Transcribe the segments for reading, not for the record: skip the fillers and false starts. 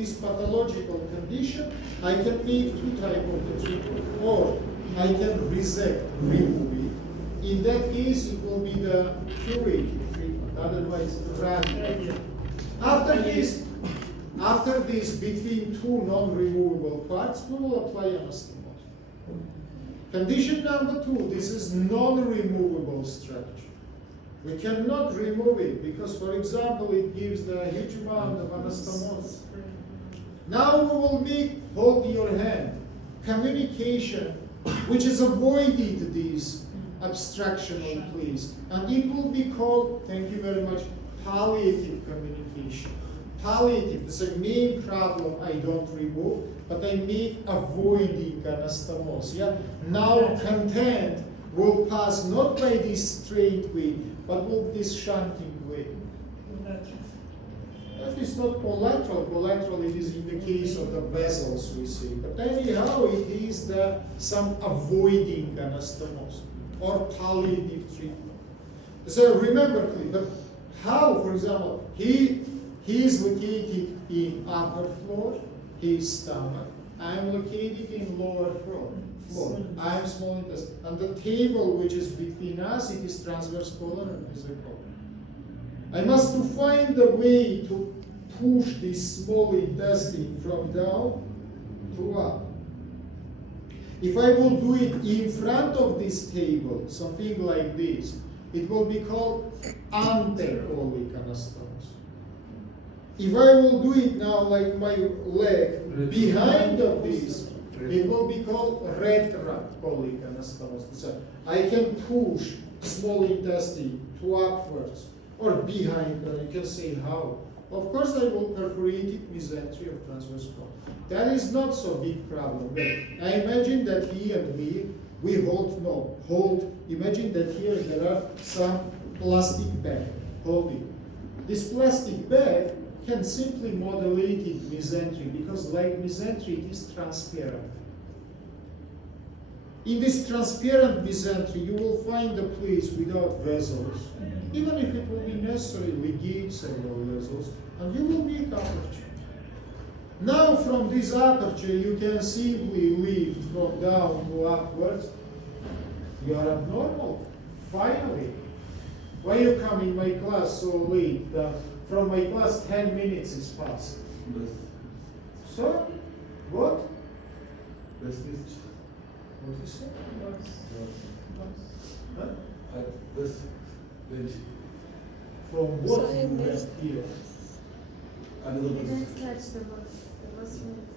this pathological condition, I can make two types of the treatment, or I can resect, remove it. In that case, it will be the curative treatment, otherwise radical. After this, between two non-removable parts, we will apply anastomosis. Condition number two, this is non-removable structure. We cannot remove it because, for example, it gives the huge amount of anastomosis. Now we will make, hold your hand, communication, which is avoided this obstruction in place. And it will be called, thank you very much, palliative communication. Palliative, this is a main problem I don't remove, but I make avoiding anastomosis. Yeah? Now content will pass not by this straight way, but with this shunting way. That is not collateral. Collateral it is in the case of the vessels we see. But anyhow, it is some avoiding anastomosis or palliative treatment. So remember, but how, for example, he is located in upper floor, his stomach. I am located in lower floor. I am small intestine. And the table which is between us, it is transverse colon and mesocolon. I must to find a way to push this small intestine from down to up. If I will do it in front of this table, something like this, it will be called antecolic anastomosis. If I will do it now like my leg behind of this, it will be called retrocolic anastomosis. So I can push small intestine to upwards or behind, or you can say how. Of course, I will perforate it mesentery of transverse colon. That is not so big problem. But I imagine that he and me, we hold. Imagine that here there are some plastic bag holding. This plastic bag can simply modulate it mesentery because like mesentery it is transparent. In this transparent mesentery you will find a place without vessels, even if it will be necessary ligate several vessels, and you will make aperture. Now from this aperture you can simply lift from down to upwards. You are abnormal. Finally. Why you come in my class so late? From my class 10 minutes is passed. So, what? What is it? Huh? From what So you have here? You didn't catch the bus. The bus moved.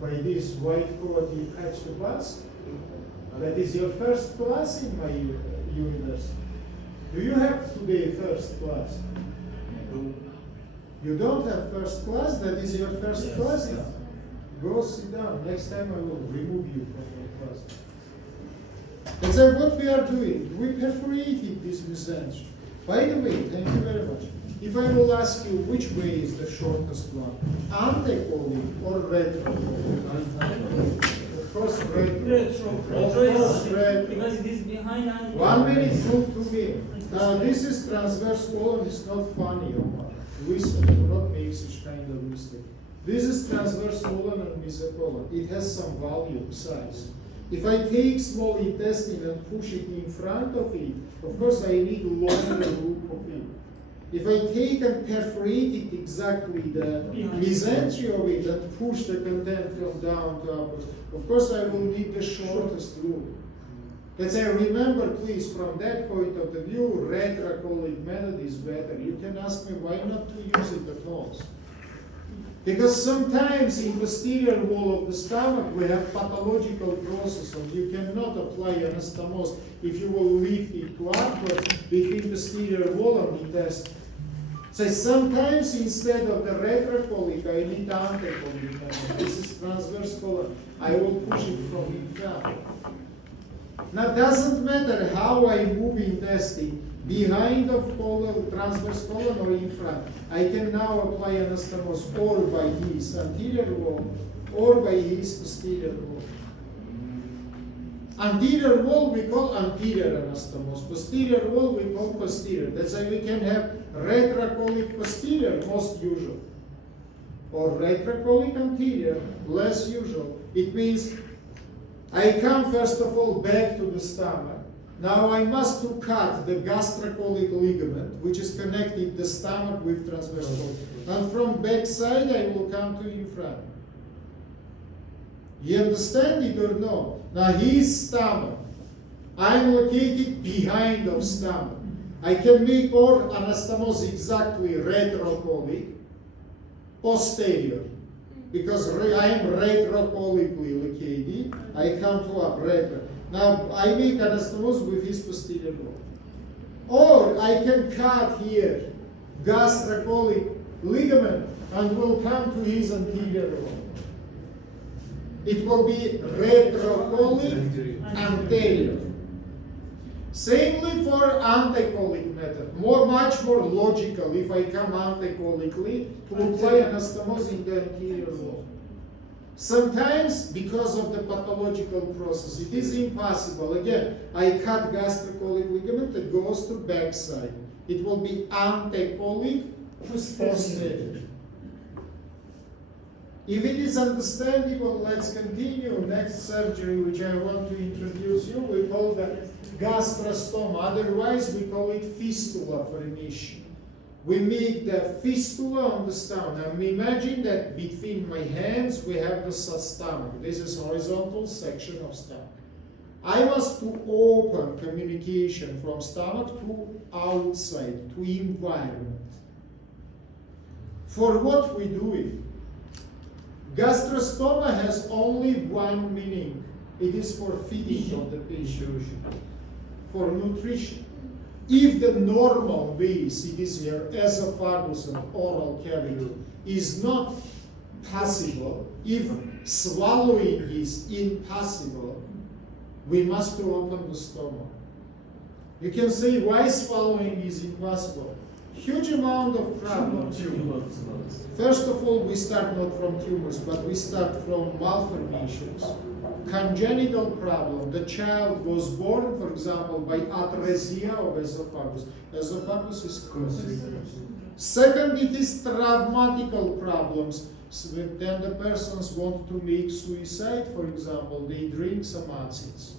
By this white coat you catch the bus? That is your first class in my university. Do you have today first class? You don't have first class? That is your first class? Yes. Go sit down. Next time I will remove you from your class. That's what we are doing. We perforated this mesentery. By the way, thank you very much. If I will ask you which way is the shortest one, antecolic or retrocolic? Of course, retro. Of course, retro. Because it is behind and 1 minute, prove to me. Now this is transverse colon. It's not funny, Omar. Listen, do not make such kind of mistake. This is transverse colon and mesocolon. It has some volume, size. If I take small intestine and push it in front of it, of course I need a longer loop of it. If I take and perforate it exactly the mesentery of it and push the content from down to upwards, of course I will need the shortest route. Let's say, remember please, from that point of the view, retrocolic method is better. You can ask me why not to use it at all. Because sometimes in the posterior wall of the stomach we have pathological process and you cannot apply anastomosis if you will lift it to upwards between posterior wall and intestine. So sometimes instead of the retrocolic I need antecolic method. This is transverse colon. I will push it from in front. Now it doesn't matter how I move intestine, behind of colon, transverse colon or in front. I can now apply anastomosis or by his anterior wall or by his posterior wall. Anterior wall we call anterior anastomosis. Posterior wall we call posterior. That's why we can have retrocolic posterior most usually. or retrocolic anterior, less usual. It means I come first of all back to the stomach. Now I must to cut the gastrocolic ligament, which is connected the stomach with transverse colon. And from back side I will come to in front. You understand it or no? Now his stomach. I'm located behind of stomach. I can make or anastomosis exactly retrocolic, posterior. Because I am retrocolically located, I come to up retro. Now I make anastomosis with his posterior wall. Or I can cut here gastrocolic ligament and will come to his anterior wall. It will be retrocolic anterior. Samely for antecolic method, much more logical if I come antecolically to apply anastomosis in the anterior wall. Sometimes, because of the pathological process, it is impossible. Again, I cut gastrocolic ligament that goes to backside. It will be antecolic posterior. If it is understandable, let's continue. Next surgery, which I want to introduce you, we call that gastrostoma. Otherwise, we call it fistula for remission. We make the fistula on the stomach. Now, imagine that between my hands, we have the stomach. This is horizontal section of stomach. I must to open communication from stomach to outside, to environment. For what we do it? Gastrostoma has only one meaning. It is for feeding of the patient, for nutrition. If the normal ways, it is your esophagus and oral cavity, is not possible, if swallowing is impossible, we must open the stomach. You can say, why swallowing is impossible? Huge amount of problems. First of all, we start not from tumors, but we start from malformations. Congenital problem. The child was born, for example, by atresia of esophagus. Esophagus is closed. Second, it is traumatical problems. So then the persons want to make suicide, for example, they drink some acids.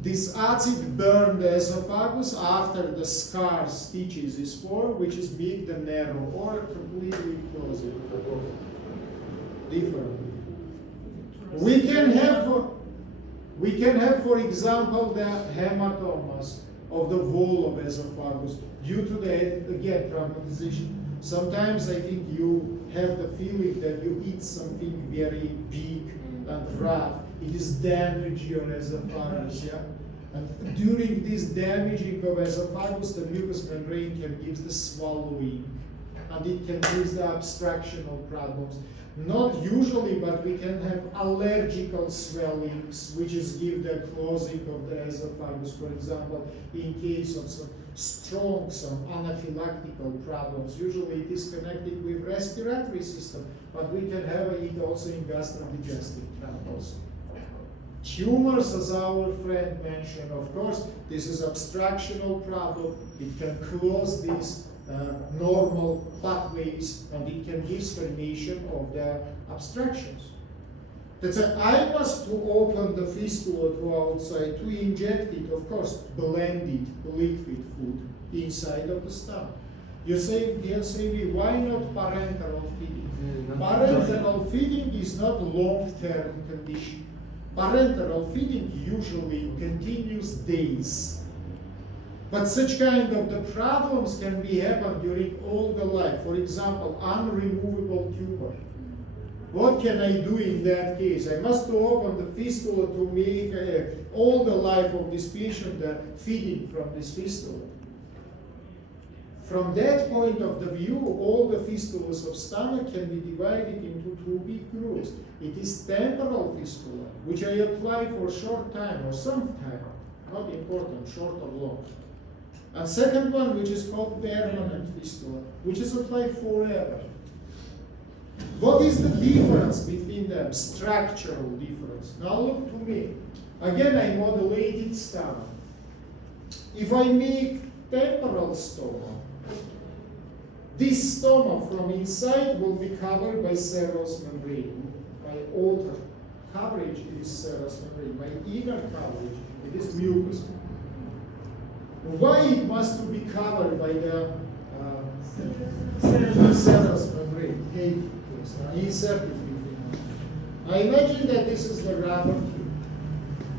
This acid burned the esophagus after the scar stitches is formed, which is big the narrow, or completely closed. Different. We can have, for example, the hematomas of the wall of esophagus due to the, again, traumatization. Sometimes I think you have the feeling that you eat something very big and rough. It is damaging your esophagus, yeah? And during this damaging of esophagus, the mucous membrane can give the swallowing, and it can give the obstructional problems. Not usually, but we can have allergical swellings, which is give the closing of the esophagus. For example, in case of some anaphylactical problems, usually it is connected with respiratory system, but we can have it also in gastrodigestive tract also. Tumors, as our friend mentioned, of course, this is obstructional problem. It can close these normal pathways, and it can give formation of the obstructions. That's why I must to open the fistula to outside to inject it, of course, blended liquid food inside of the stomach. You say, why not parenteral feeding? Parenteral feeding is not long-term condition. Parenteral feeding usually continues days. But such kind of the problems can be happen during all the life. For example, unremovable tumor. What can I do in that case? I must open the fistula to make all the life of this patient feeding from this fistula. From that point of the view, all the fistulas of stomach can be divided into two big groups. It is temporal fistula, which I apply for short time or some time, not important, short or long. And second one, which is called permanent fistula, which is applied forever. What is the difference between them? Structural difference. Now look to me. Again, I modulated stomach. If I make temporal stoma, This stoma from inside will be covered by serous membrane. My outer coverage is serous membrane. My inner coverage, it is mucous. Why it must to be covered by the serous membrane? Hey, please, insert it between. I imagine that this is the rubber tube.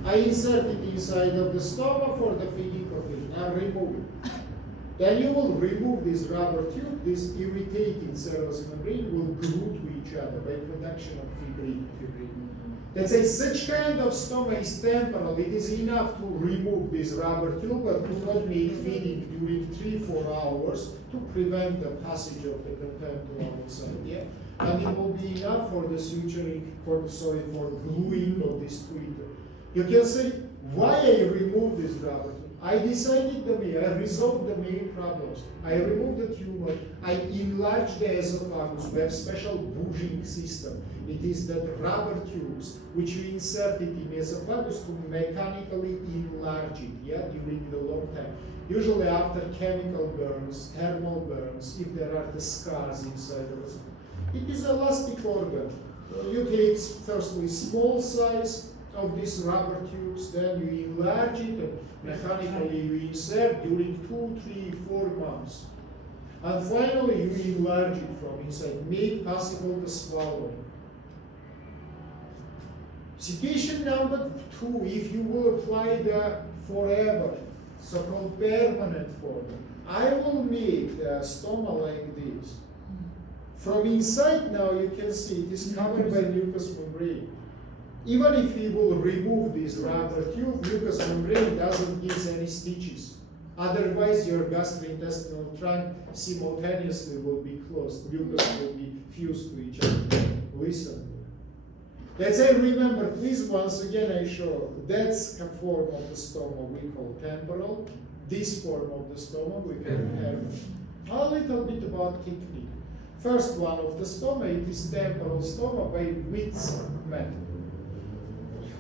I insert it inside of the stoma for the feeding occasion. I remove it. Then you will remove this rubber tube. This irritating serous membrane will glue to each other by production of fibrin. Let's say such kind of stoma is temporal. It is enough to remove this rubber tube but to not make feeding during 3-4 hours to prevent the passage of the content to outside. Yeah? And it will be enough for the suturing, for gluing of this tweeter. You can say, why I remove this rubber tube? I decided I resolved the main problems. I removed the tumor, I enlarged the esophagus. We have special bouging system. It is that rubber tubes which you inserted in esophagus to mechanically enlarge it, yeah, during the long time. Usually after chemical burns, thermal burns, if there are the scars inside of us. It is elastic organ. You take firstly small size of these rubber tubes, then you enlarge it and mechanically you insert during 2, 3, 4 months. And finally you enlarge it from inside, make possible the swallowing. Situation number 2, if you will apply the forever, so-called permanent form, I will make the stoma like this. From inside now you can see it is covered by mucous membrane. Even if we will remove this rubber tube, mucous membrane doesn't give any stitches. Otherwise, your gastrointestinal trunk simultaneously will be closed. Mucus will be fused to each other. Listen. Let's say, remember, please, once again, I show that's a form of the stoma we call temporal. This form of the stoma we call permanent. A little bit about technique. First one of the stoma, it is temporal stoma by Witt's method.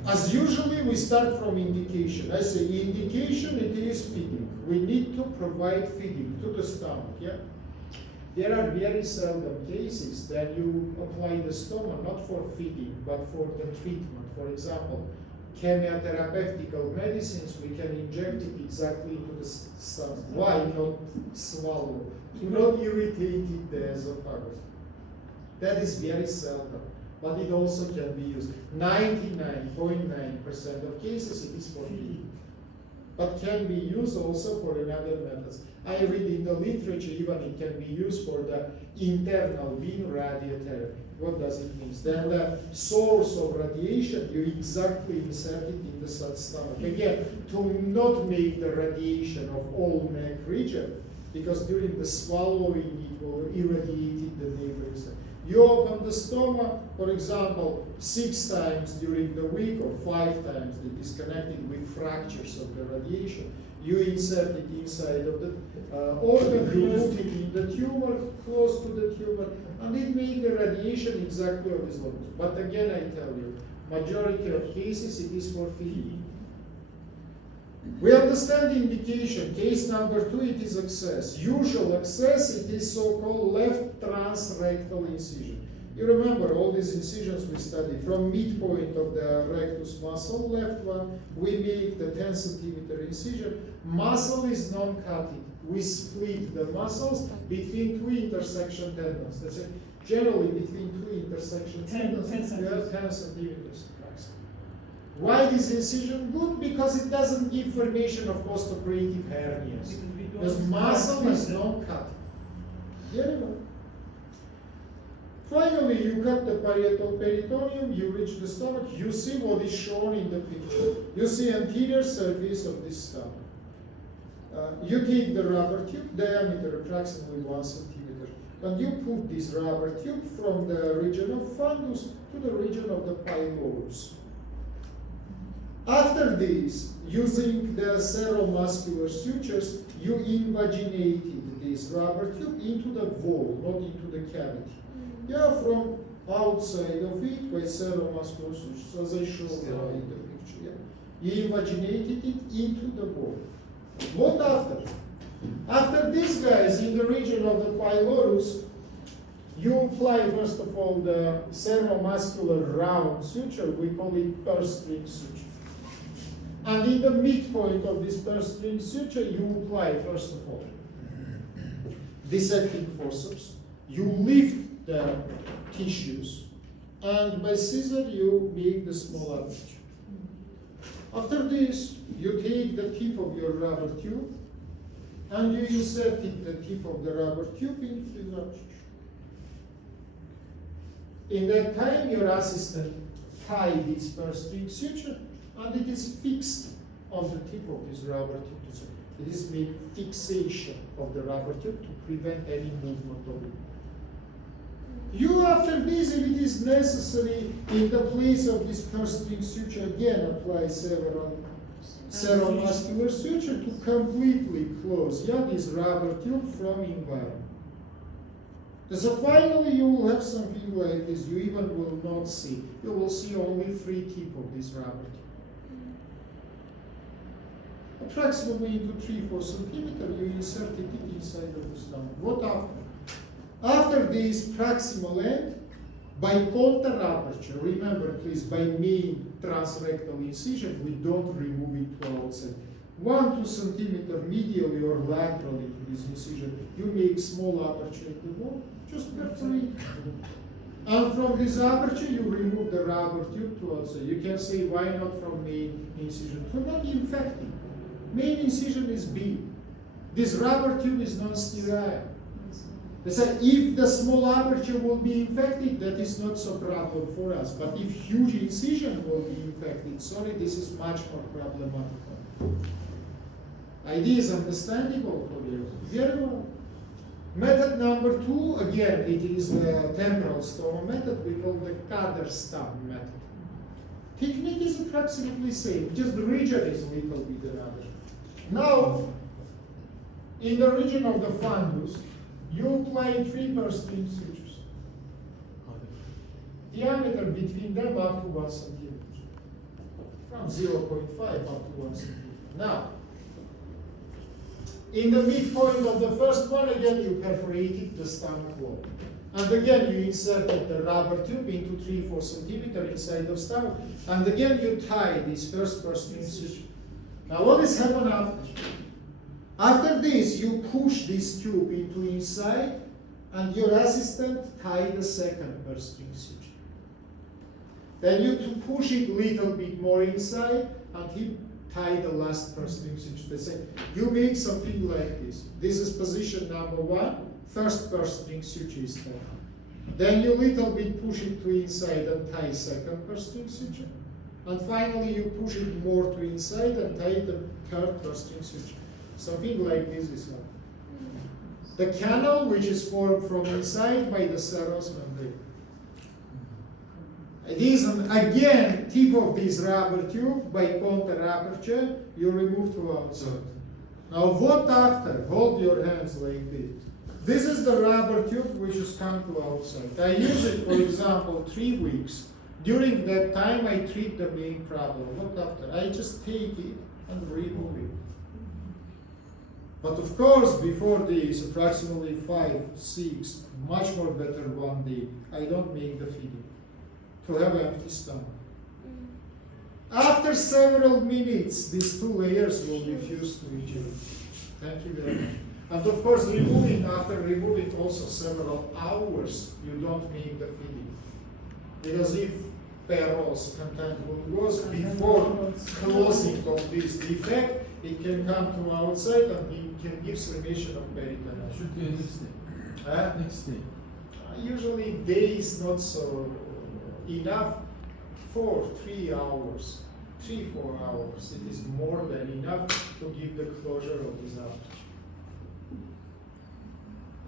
As usually, we start from indication. I say indication, it is feeding. We need to provide feeding to the stomach. Yeah? There are very seldom cases that you apply the stoma not for feeding, but for the treatment. For example, chemotherapeutic medicines, we can inject it exactly into the stomach. Why not swallow? To not irritate the esophagus. That is very seldom. But it also can be used. 99.9% of cases it is for feeding. But can be used also for another methods. I read in the literature even it can be used for the internal beam radiotherapy. What does it mean? Then the source of radiation, you exactly insert it in the stomach. Again, to not make the radiation of all neck region, because during the swallowing it will irradiate the neighboring side. You open the stoma, for example, 6 times during the week or 5 times, it is connected with fractures of the radiation. You insert it inside of the organ, you put it in the tumor, close to the tumor, and it makes the radiation exactly of this level. But again, I tell you, majority of cases it is for feeding. We understand the indication. Case number 2, it is access. Usual access, it is so-called left transrectal incision. You remember all these incisions we studied. From midpoint of the rectus muscle, left one, we make the 10 centimeter incision. Muscle is non-cutting. We split the muscles between 2 intersection tendons. That's it. Generally between 2 intersection tendons, 10 centimeters. Why this incision good? Because it doesn't give formation of postoperative hernias. Because muscle is non-cutting. Very well. Finally, you cut the parietal peritoneum, you reach the stomach, you see what is shown in the picture. You see anterior surface of this stomach. You take the rubber tube, diameter approximately 1 centimeter, and you put this rubber tube from the region of fundus to the region of the pylorus. After this, using the seromuscular sutures, you invaginated this rubber tube into the wall, not into the cavity. Yeah, from outside of it by seromuscular sutures, as I showed in the picture. Yeah. You invaginated it into the wall. What after? After this, guys, in the region of the pylorus, you apply first of all the cerebromuscular round suture. We call it purse string suture. And in the midpoint of this purse string suture, you apply first of all dissecting forceps. You lift the tissues, and by scissor you make the small aperture. After this, you take the tip of your rubber tube and you insert the tip of the rubber tube into the aperture. In that time, your assistant ties this purse string suture and it is fixed on the tip of this rubber tube. It is made fixation of the rubber tube to prevent any movement of it. You, after this, if it is necessary, in the place of this purse string suture, again apply several cerebromuscular suture to completely close this rubber tube from environment. So finally, you will have something like this. You even will not see. You will see only free tip of this rubber tube. Approximately into 3-4 centimeters, you inserted it inside of the stomach. What after? After this proximal end, by counter aperture, remember please, by main transrectal incision, we don't remove it to outside. 1-2 centimeters medially or laterally to this incision, you make small aperture in the wall, just perforate. And from this aperture, you remove the rubber tube to outside. You can say, why not from main incision? To not infecting. Main incision is big. This rubber tube is non-sterile. So if the small aperture will be infected, that is not so problem for us. But if huge incision will be infected, sorry, this is much more problematical. Idea is understandable for you. Very well. Method number 2, again, it is the temporal stoma method. We call the Kader-Stam method. Technique is approximately same, just the region is a little bit another. Now, in the region of the fundus, you apply 3 purse string sutures. Diameter between them up to 1 centimeter. From 0.5 up to 1 centimeter. Now, in the midpoint of the first one, again, you perforated the stomach wall. And again, you inserted the rubber tube into 3-4 centimeters inside the stomach. And again, you tie this first purse string suture. Now, what is happening after? After this, you push this tube into inside, and your assistant tie the second purse string suture. Then you to push it a little bit more inside, and he tie the last purse string suture. They say, you make something like this. This is position number 1. First purse string suture is tied. Then you little bit push it to inside and tie second purse string suture. And finally, you push it more to inside and tie the third purse string suture. Something like this is happening. The canal, which is formed from inside by the serous membrane. It is, again, tip of this rubber tube, by counter aperture, you remove to outside. Now, what after? Hold your hands like this. This is the rubber tube which has come to outside. I use it, for example, 3 weeks. During that time, I treat the main problem. What after? I just take it and remove it. But of course, before this, approximately 5, 6, much more better 1 day, I don't make the feeding to have an empty stomach. After several minutes, these 2 layers will be fused to each other. Thank you very much. And of course, after removing also several hours, you don't make the feeding. Because if perros content glucose before closing of this defect, it can come to outside and it can give remission of peritonitis. Should be next day. Next day. Usually day is not so enough for 3 hours, 3-4 hours. It is more than enough to give the closure of this aperture.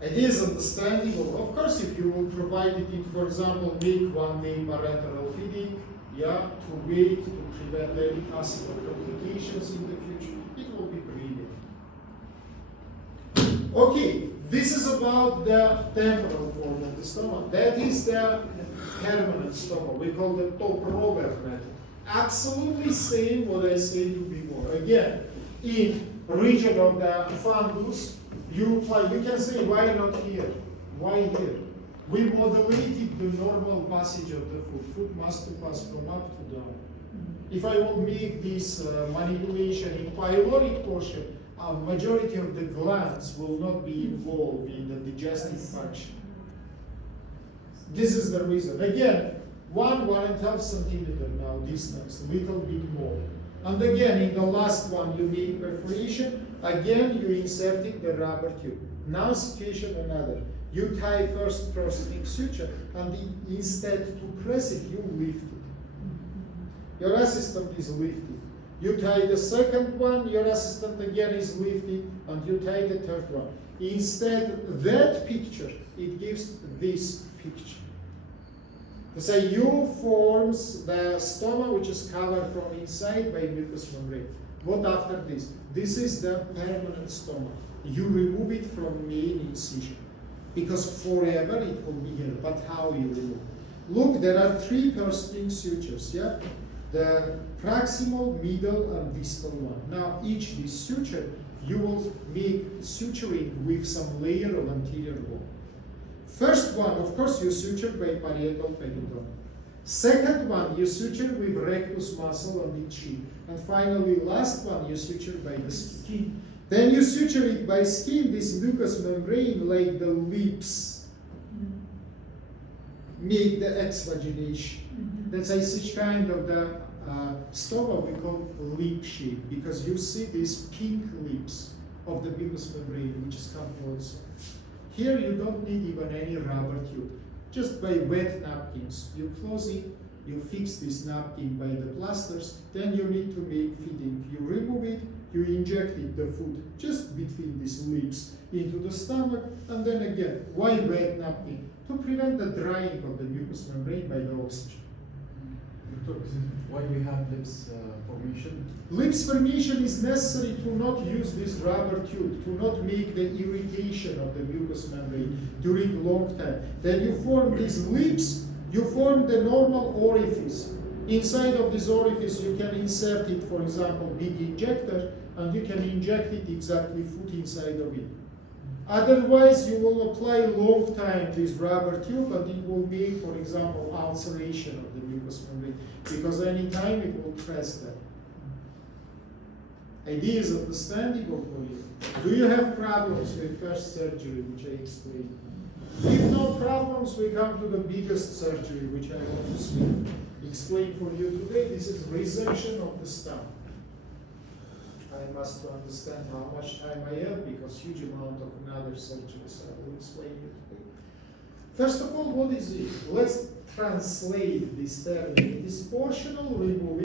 It is understandable. Of course, if you will provide it in, for example, make 1 day parenteral feeding, to wait to prevent any possible complications in the future, it will be brilliant. Okay, this is about the temporal form of the stomach. That is the permanent stomach. We call the top-rover method. Absolutely same what I said to you before. Again, in region of the fundus, you can say, why not here? Why here? We modulated the normal passage of the food. Food must pass from up to down. If I will make this manipulation in pyloric portion, a majority of the glands will not be involved in the digestive function. This is the reason. Again, 1.5 centimeter now distance, little bit more. And again, in the last one, you make perforation. Again, you inserted the rubber tube. Now situation another. You tie first prosthetic suture, and instead to press it, you lift it. Your assistant is lifted. You tie the second one, your assistant again is lifted, and you tie the third one. Instead, that picture, it gives this picture. So U forms the stoma, which is covered from inside by mucous membrane. What after this? This is the permanent stoma. You remove it from main incision, because forever it will be here. But how you remove? Look, there are 3 purse-string sutures, yeah? The proximal, middle, and distal one. Now, each this suture, you will make suturing with some layer of anterior wall. First one, of course, you suture by parietal periodontal. Second one, you suture with rectus muscle and its sheath. And finally, last one, you suture by the skin. Then you suture it by skin, this mucous membrane, like the lips, make the exvagination. That's a such kind of the stoma we call lip shape, because you see these pink lips of the mucous membrane, which is coming also. Here you don't need even any rubber tube. Just by wet napkins, you close it, you fix this napkin by the plasters, then you need to make feeding. You remove it, you inject it, the food, just between these lips into the stomach, and then again, why wet napkin? To prevent the drying of the mucous membrane by the oxygen. Why we have lips formation? Lips formation is necessary to not use this rubber tube, to not make the irritation of the mucous membrane during long time. Then you form these lips, you form the normal orifice. Inside of this orifice, you can insert it, for example, big injector, and you can inject it exactly foot inside of it. Otherwise, you will apply long time this rubber tube, and it will make, for example, ulceration of the mucous membrane, because any time it will press that. Idea is understandable for you. Do you have problems with first surgery, which I explained? If no problems, we come to the biggest surgery, which I want to explain for you today. This is resection of the stomach. I must understand how much time I have, because huge amount of another surgeries I will explain you today. First of all, what is it? Let's translate this term. It is portional removal.